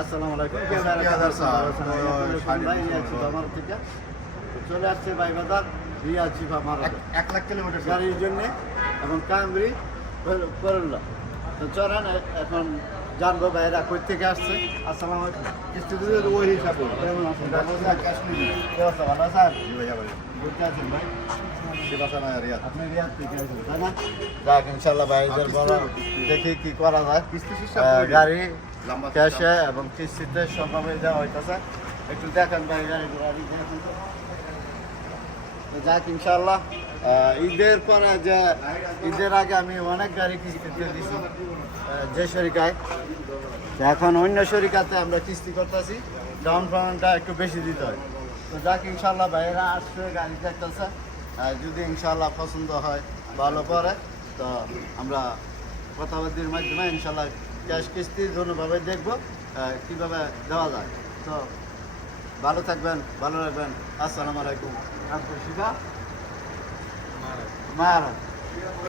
আসসালামু আলাইকুম। আমার থেকে চলে আসছে ভাইবাজার রিয়াজ চিফা মারা 1 লাখ কিলোমিটার গাড়ির জন্য এবং কামরি করল্লা। তো চলেন এখন জানবো ভাইরা কই থেকে আসছে। আসসালামু আলাইকুম। কিস্তিতে ওই হিসাবে কেমন আছেন? ক্যাশ নিবি কি অবস্থা, ভালো আছেন? ভাইয়া ভাই ঘুরতে আছেন ভাই? শিবাসানা রিয়াদ আপনি রিয়াদ থেকে আসেন তাই না? যাক ইনশাল্লাহ ভাইদের বলো দেখি কি করা যায়। কিস্তি গাড়ি লম্বা ক্যাশে এবং কিস্তিতে সবভাবে দেওয়া হইতেছে। একটু দেখেন ভাই গাড়ি দেখেন তো। তো যাক ইনশাল্লাহ ঈদের পরে যে ঈদের আগে আমি অনেক গাড়ি কিস্তিতে দিছি যে শরিকায়। এখন অন্য শরিকাতে আমরা কিস্তি করতেছি, ডাউন পেমেন্টটা একটু বেশি দিতে হয়। তো যাক ইনশাল্লাহ ভাইয়েরা আসছে গাড়ি দেখতেছে, যদি ইনশাল্লাহ পছন্দ হয় ভালো পরে তো আমরা কথাবার্তির মাধ্যমে ইনশাল্লাহ ক্যাশ কিস্তি দুভাবে দেখবো কীভাবে দেওয়া যায়। তো ভালো থাকবেন, ভালো রাখবেন। আসসালামু আলাইকুম। শিবা মারা